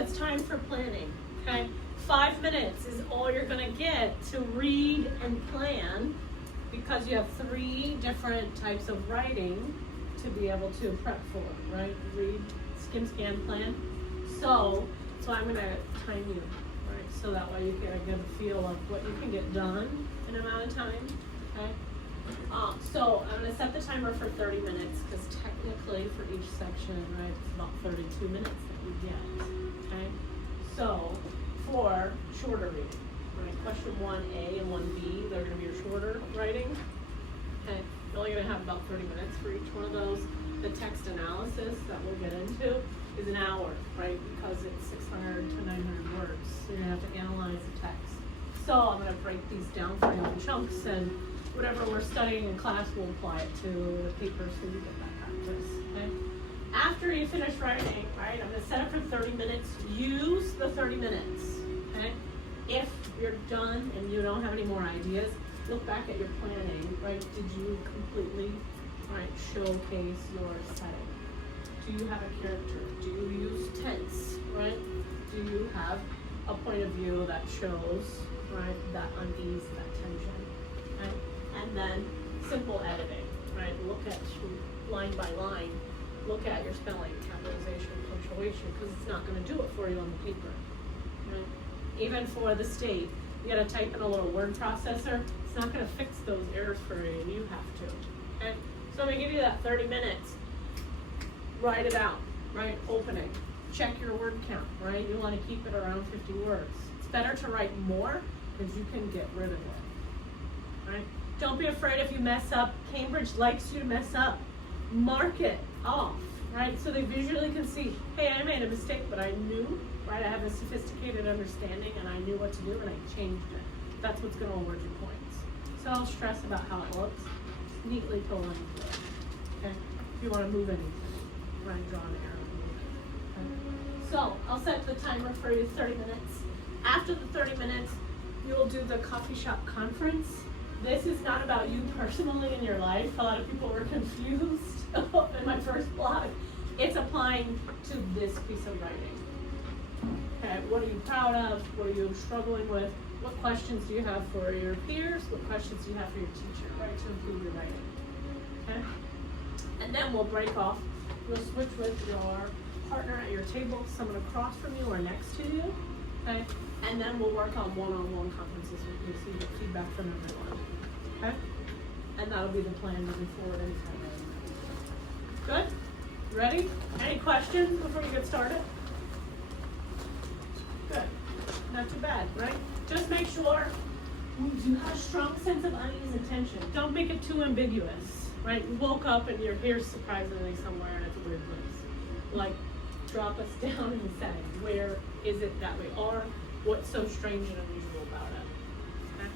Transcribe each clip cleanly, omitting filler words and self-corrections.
it's time for planning, okay? 5 minutes is all you're gonna get to read and plan because you have 3 different types of writing to be able to prep for, right? Read, skim, scan, plan. So I'm gonna time you, right? So that way you get a good feel of what you can get done in an amount of time, okay? So I'm gonna set the timer for 30 minutes because technically for each section, right, it's about 32 minutes that you get, okay? So for shorter reading, right, question 1A and 1B, they're gonna be your shorter writing, okay? You're only gonna have about 30 minutes for each one of those. The text analysis that we'll get into is an hour, right, because it's 600 to 900 words, so you're gonna have to analyze the text. So I'm gonna break these down for you in chunks, and whatever we're studying in class, we'll apply it to the paper so you get that practice, okay? After you finish writing, right, I'm gonna set it for 30 minutes. Use the 30 minutes, okay? If you're done and you don't have any more ideas, look back at your planning, right? Did you completely, right, showcase your setting? Do you have a character? Do you use tense, right? Do you have a point of view that shows, right, that unease, that tension, right? And then simple editing, right? Look at line by line, look at your spelling, capitalization, punctuation, because it's not going to do it for you on the paper, right? Even for the state, you got to type in a little word processor. It's not going to fix those errors for you, and you have to. Okay? So I'm going to give you that 30 minutes. Write it out, right? Opening. Check your word count, right? You want to keep it around 50 words. It's better to write more because you can get rid of it, right? Don't be afraid if you mess up. Cambridge likes you to mess up. Mark it off, right? So they visually can see, hey, I made a mistake, but I knew, right? I have a sophisticated understanding and I knew what to do and I changed it. That's what's going to award you points. So I'll stress about how it looks. Just neatly pull in through it, okay? If you want to move anything, right? Draw an arrow. Okay? So I'll set the timer for you 30 minutes. After the 30 minutes, you'll do the coffee shop conference. This is not about you personally in your life. A lot of people were confused in my first blog. It's applying to this piece of writing. Okay, what are you proud of? What are you struggling with? What questions do you have for your peers? What questions do you have for your teacher, right, to improve your writing? Okay? And then we'll break off. We'll switch with your partner at your table, someone across from you or next to you. Okay? And then we'll work on one-on-one conferences with you so you get feedback from everyone. Okay? And that'll be the plan moving forward anytime. Good? Ready? Any questions before you get started? Good. Not too bad, right? Just make sure you have a strong sense of unease and tension. Don't make it too ambiguous, right? You woke up and your hair's surprisingly somewhere and it's a weird place. Like, drop us down in the setting. Where is it that we are? What's so strange and unusual about it? Okay?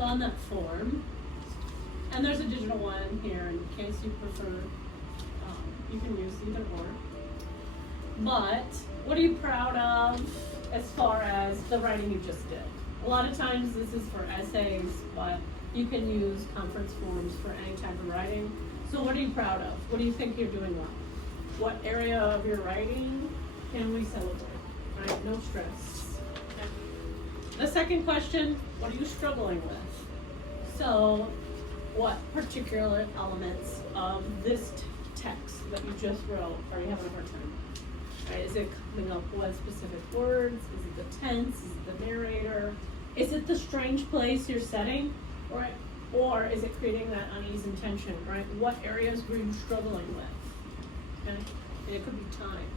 On that form, and there's a digital one here in case you prefer, you can use either or. But what are you proud of as far as the writing you just did? A lot of times this is for essays, but you can use conference forms for any type of writing. So what are you proud of? What do you think you're doing well? What area of your writing can we celebrate? Right? No stress. Okay. The second question, what are you struggling with? So what particular elements of this text that you just wrote are you having a hard time? Right? Is it coming up with specific words? Is it the tense? Is it the narrator? Is it the strange place you're setting? Right? Or is it creating that unease and tension? Right? What areas were you struggling with? Okay? And it could be time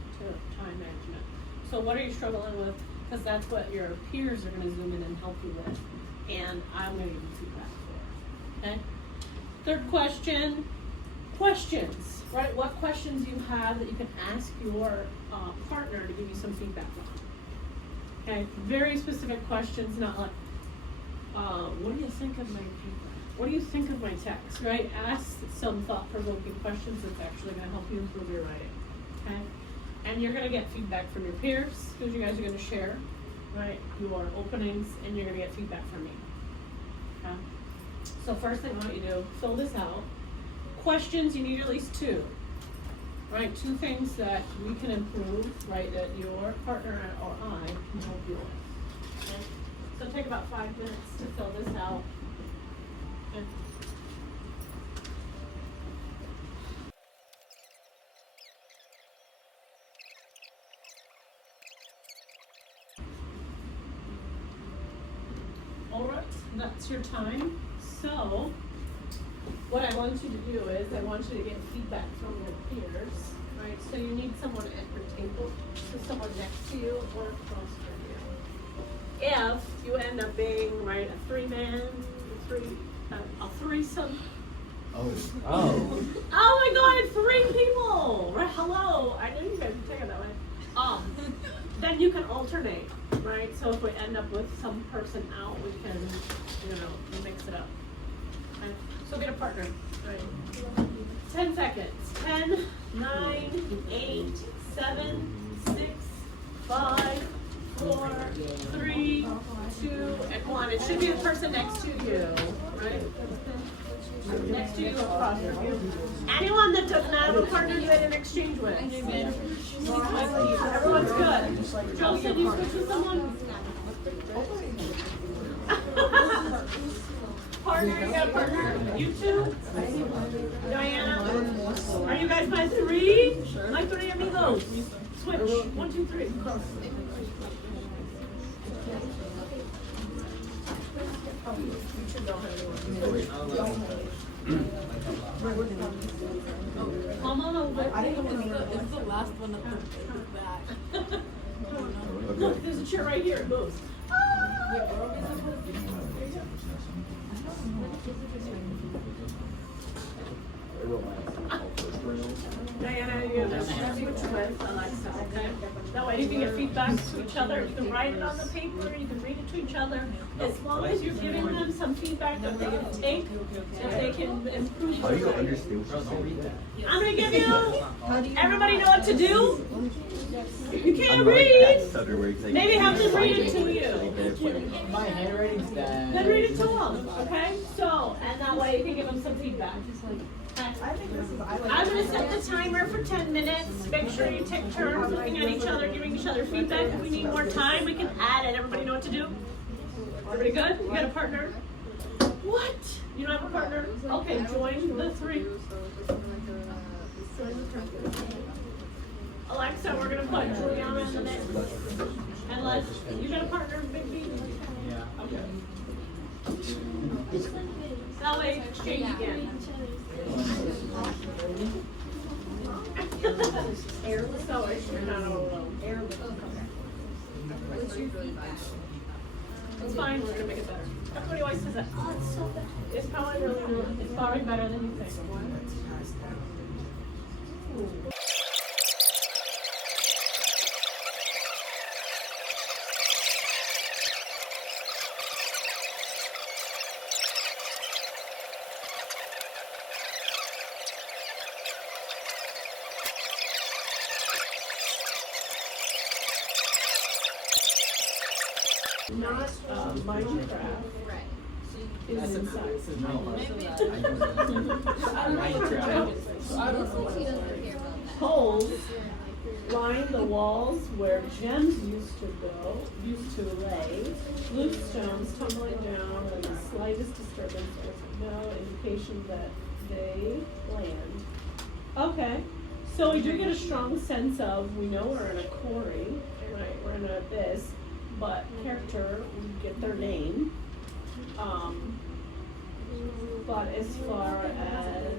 management. So what are you struggling with? Because that's what your peers are going to zoom in and help you with. And I'm going to give you feedback for. Okay? Third question, questions, right? What questions you have that you can ask your partner to give you some feedback on. Okay? Very specific questions, not like, what do you think of my paper? What do you think of my text, right? Ask some thought-provoking questions that's actually going to help you improve your writing. Okay? And you're going to get feedback from your peers, because you guys are going to share, right, your openings, and you're going to get feedback from me. Okay? So first thing I want you to do, fill this out. Questions, you need at least 2. Right? 2 things that we can improve, right, that your partner or I can help you with. Okay? So take about 5 minutes to fill this out. Okay? Alright, that's your time. So, what I want you to do is I want you to get feedback from your peers, right? So you need someone at your table, so someone next to you or across from you. If you end up being, right, a 3-man, a threesome. Oh. Oh my God, 3 people! Right, hello, I knew you guys would take it that way. Then you can alternate, right? So if we end up with some person out, we can, mix it up. Okay? So get a partner, right? 10 seconds. 10, 9, 8, 7, 6, 5, 4, 3, 2, and 1. It should be the person next to you, right? Next to you, across from you. Anyone that does not have a partner you had an exchange with. Everyone's good. Joseph, you switch with someone? Partner, you got a partner? You 2? Diana? Are you guys my 3? My 3 amigos. Switch. 1, 2, 3. Come on over. It's the last one of the back. Look, there's a chair right here. It moves. Diana, you have switch with Alexa, okay? That way you can get feedback to each other. You can write it on the paper. You can read it to each other. As long as you're giving them some feedback that they can take, that they can improve. How do you understand what you're saying? I'm gonna give you. Everybody know what to do? You can't read. Maybe have them read it to you. My handwriting's bad. Then read it to them, okay? So, and that way you can give them some feedback. I'm gonna set the timer for 10 minutes. Make sure you take turns looking at each other, giving each other feedback. If we need more time, we can add it. Everybody know what to do? Everybody good? You got a partner? What? You don't have a partner? Okay, join the 3. Alexa, we're gonna put Juliana in the mix. And let's, you got a partner, Big B? Yeah. Okay. That way, exchange again. So you're not all alone. It's fine, we're gonna make it better. Everybody always says that, oh, it's so bad. It's probably it's probably better than you think. Ooh. Not Minecraft. Right. Is inside. I don't know. He doesn't care about that. Polls Line the walls where gems used to lay. Loose stones tumbling down with the slightest disturbance or no indication that they land. Okay, so we do get a strong sense of, we know we're in a quarry, right, we're in an abyss, but character, we get their name. But as far as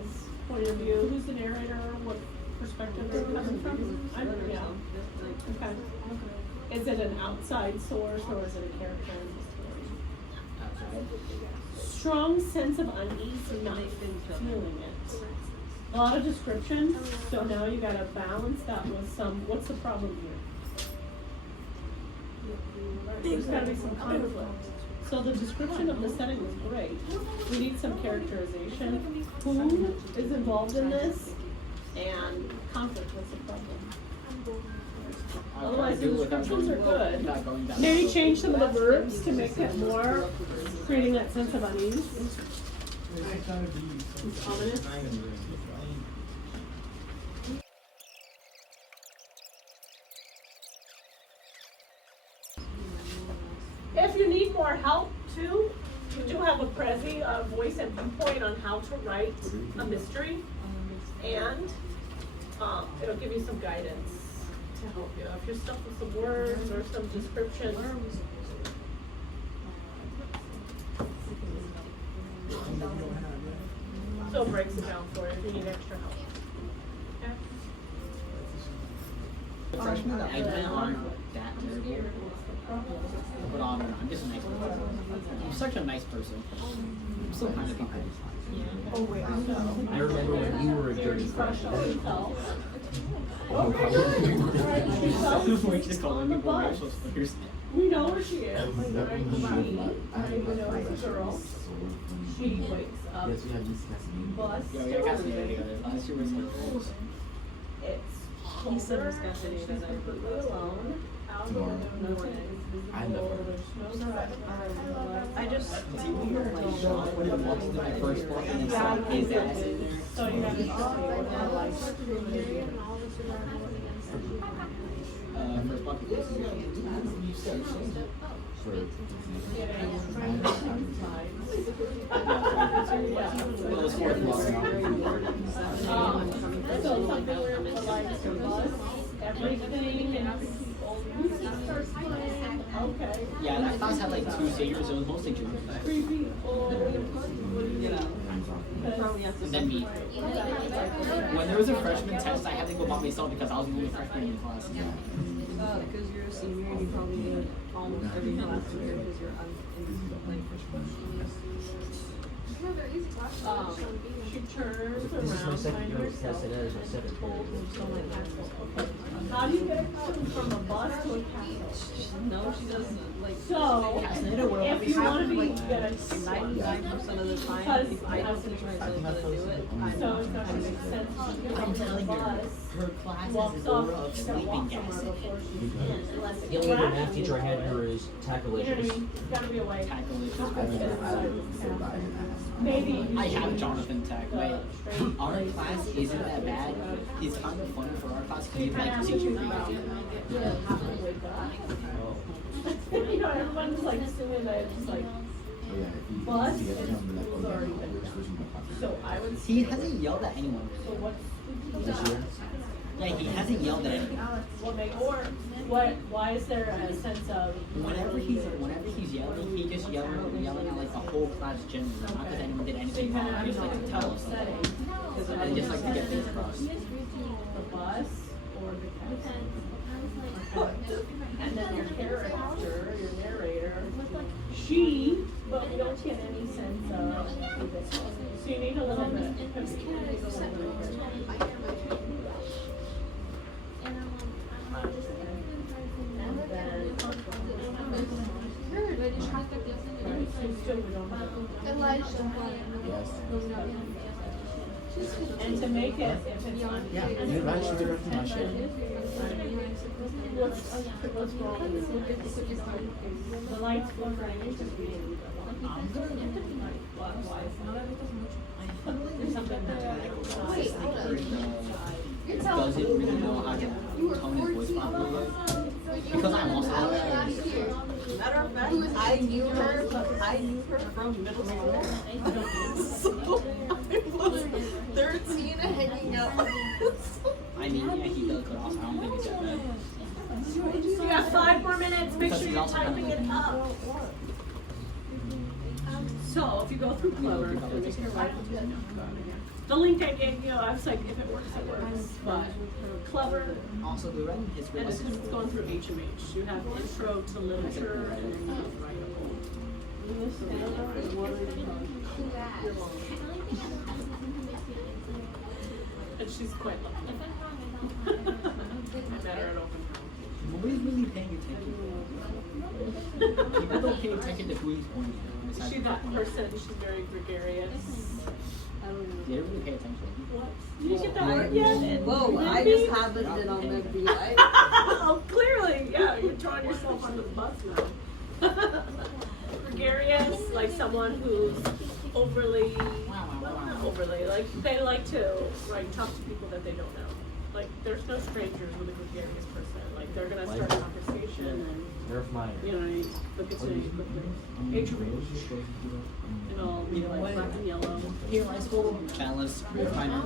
point of view, who's the narrator, what perspective they're coming from? Yeah. Okay. Is it an outside source or is it a character in the story? Strong sense of unease and not feeling it. A lot of description, so now you gotta balance that with some, what's the problem here? There's gotta be some conflict. So the description of the setting was great. We need some characterization. Who is involved in this? And conflict, what's the problem? Otherwise, the descriptions are good. Maybe change some of the verbs to make it more, creating that sense of unease. Ominous. If you need more help too, we do have a Prezi, a voice and viewpoint on how to write a mystery. And it'll give you some guidance to help you. If you're stuck with some words or some descriptions. So it breaks it down for you if you need extra help. Okay? The freshmen that I met aren't that terrible. But I'm just a nice person. I'm such a nice person. I'm so kind of people. Oh wait, I know. I remember when you were a dirty freshman. We just call them people racial slurs. We know where she is. We know it's a girl. She wakes up. Yes, we have these testing. Bus. Yeah, we got custody together. Last year was like, It's He said colder, his custody she's doesn't completely include alone. Tomorrow. Nothing is I visible. know. There's no sign of I just. Sean when he walked into my first book and then stuck his ass in there. So you have to what her life. First book. Well, it's fourth book. So something where it's like the bus, everything and music starts playing. Okay. Yeah, that class had like 2 singers. It was mostly juniors. Creepy old. And then me. When there was a freshman test, I had to go by myself because I was the only freshman in the class. Because you're a senior and you probably did almost every class here because you're She turns This is my around, second find year herself, test. It is my and seventh year. pulls and so like that's okay. How do you get from a bus to a castle? No, she doesn't. Like, So, if you want to be good, 99% of the time, Because if I don't think she's gonna do it, I'm so not. it's not gonna make sense to get I'm on the telling you, bus. her class Walks has an off, aura of she's gotta sleeping walk gas. somewhere before she's in, unless The it's only other math crashing teacher I had or her is You know what I tackleicious. mean? There's gotta be a way. Tackle it. Just I get mean, inside the so bad. castle. Maybe you I should have use Jonathan Tech. the Wait, straight our lace. class isn't that bad. It's kind of funny for our class because You we kinda like have to teaching think about, crazy. you know, have to wake up. You know, everyone's like assuming that it's like, Oh, yeah, if you- bus if you get and them, like, school's oh, yeah, already no, been we're done. switching the topic. So I would. He hasn't yelled at anyone. So what's? This year? Yeah, he hasn't yelled at anyone. What makes, or why is there a sense of? Whenever he's yelling, he just yelling at like the whole class generally, not because anyone did So you anything kind wrong. of He just like to tell us stuff. setting, And just like to get things across. the bus or the castle. And then your character, your narrator, she, but we don't get any sense of. So you need a little bit. And then. Right, so still we don't have. Yes. And to make it, if it's on. Yeah, you guys should recognize it. Let's roll this. The lights flickering, it's just being. Why is not? There's something that. The doesn't really know how to tone his voice properly yet. Because I'm also Matter of fact, I knew her from middle school. So I was 13 hanging out. I mean, yeah, he does, but also I don't think it's that bad. You got 5 more minutes, make Because sure he's you're also kind of typing it like- up. So if you go through Clover, the link I gave you, I was like, if it works, it works. But Clover, Also, the red history and it's lesson. because it's going through HMH. You have intro to literature and then you have writable. And she's quite lucky. I met her at open house. Nobody's really paying attention. People don't pay attention to who he's pointing at. She's that person, she's very gregarious. They don't really pay attention. What? Did you get that word yet? Whoa, I just haven't been on the BI. Oh, clearly, yeah, you're throwing yourself under the bus now. Gregarious, like someone who's overly, well, not overly, like they like to talk to people that they don't know. Like there's no strangers with a gregarious person. Like they're gonna start a conversation and Nerf mine. you know, you look at you quickly. HMH. It'll be like black and yellow. Here in high school, challenge, refiner.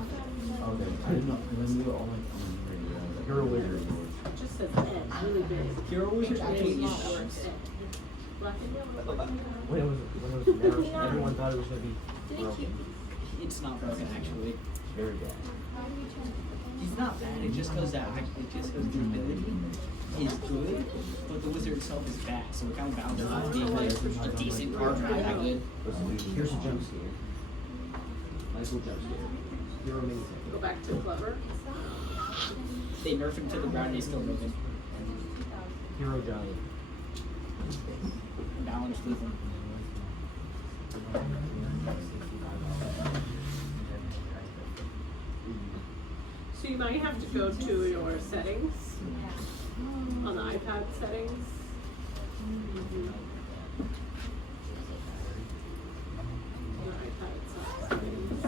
Okay, I didn't know, when we were all like, Hero Wizard. It just says Ed, really big. Hero Wizard actually It's is not words, Ed. Black and yellow. When it was Nerf, everyone thought it was gonna be broken. It's not broken actually. Very bad. He's not bad. It just goes that the ability is good, but the wizard itself is bad. So it kind of balances out being like a decent card, not that good. Here's a jump scare. Nice little jump scare. You're amazing. Go back to Clever. They nerf him to the ground and he's still broken. Hero Johnny. Balanced with him. So you might have to go to your settings, on the iPad settings. Your iPad settings.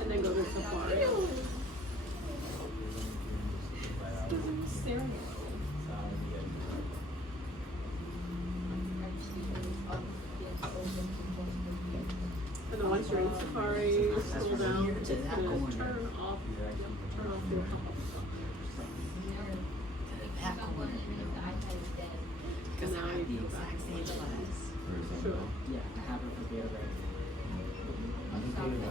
And then go to Safari. And then once you're in Safari, scroll down to turn off your pop-up stuff. That corner. And now you go back. Sure. Yeah, I have it for the other. I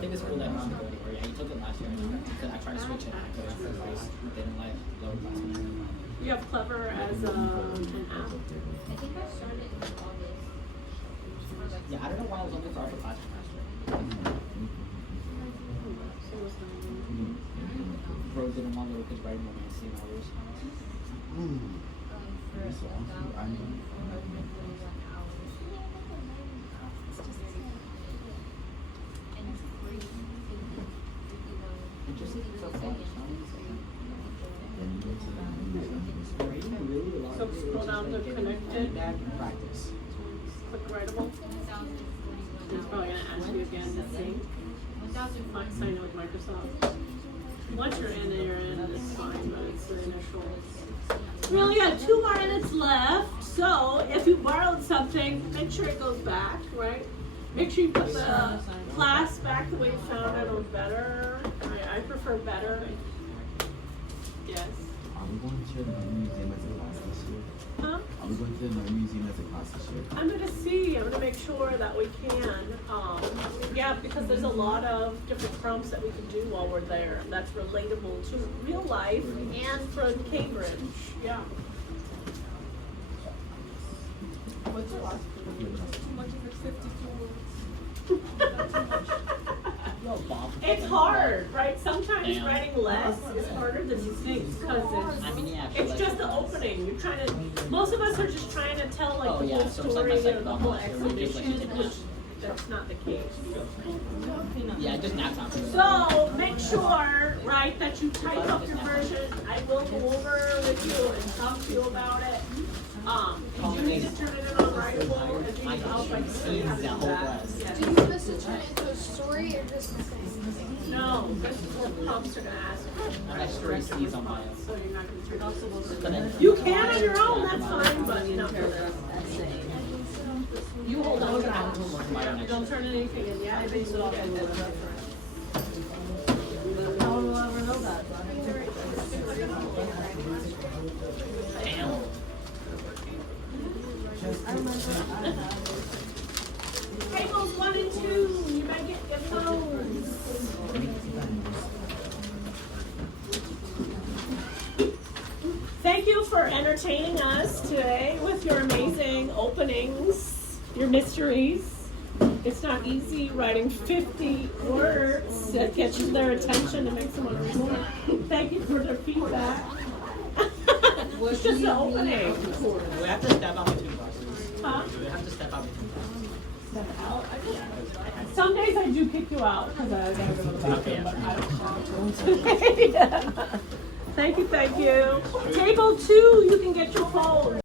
think it's cool that I'm going anywhere. Yeah, you took it last year. Because I tried to switch it. I couldn't for the race. It didn't like lower class. You have Clever as an app. Yeah, I don't know why I was only for upper class last year. Bro didn't want little kids writing romance scene hours. It just so fun. So scroll down to connected, Practice. click writable. It's probably gonna ask you again to sync. Sign in with Microsoft. Once you're in there, it's fine, but it's the initial. We only got 2 more minutes left, so if you borrowed something, make sure it goes back, right? Make sure you put the class back the way you found it or better. I prefer better. Yes. Are we going to the museum as a class this year? Huh? Are we going to the museum as a class this year? I'm gonna see, I'm gonna make sure that we can, yeah, because there's a lot of different prompts that we can do while we're there that's relatable to real life and from Cambridge, yeah. What's your last? Yo, Bob. It's hard, right? Sometimes Damn. writing less is harder than you think because I mean, yeah, it's just the opening. You're trying to, most of us are just trying to tell like Oh, the yeah, whole so it's like story my or second the one, whole so we just, like, exhibition, which that's not the case. Yeah, just nap time. So make sure, right, that you type up your version. I will go over with you and talk to you about it. If you need to turn it in on writable, and you need help, I can show you how to do that. Do you want us to turn it into a story or just No, this is for prompts are gonna ask you. I'm extra C's on mine. So you're not gonna turn But then, You can on your own, that's fine, but you know. You hold on to that. You don't turn anything in yet. Maybe you will get that reference. How will I ever know that? damn. Tables 1 and 2, you might get your phones. Thank you for entertaining us today with your amazing openings, your mysteries. It's not easy writing 50 words that gets their attention and makes them want to read more. Thank you for their feedback. It's just the opening. Do we have to step out between classes? Huh? Do we have to step out between classes? Step out. Yeah, 'cause I had Some days I do kick you out because I gotta go to the bathroom, but I don't want to. Yeah. Thank you, thank you. Table 2, you can get your phone.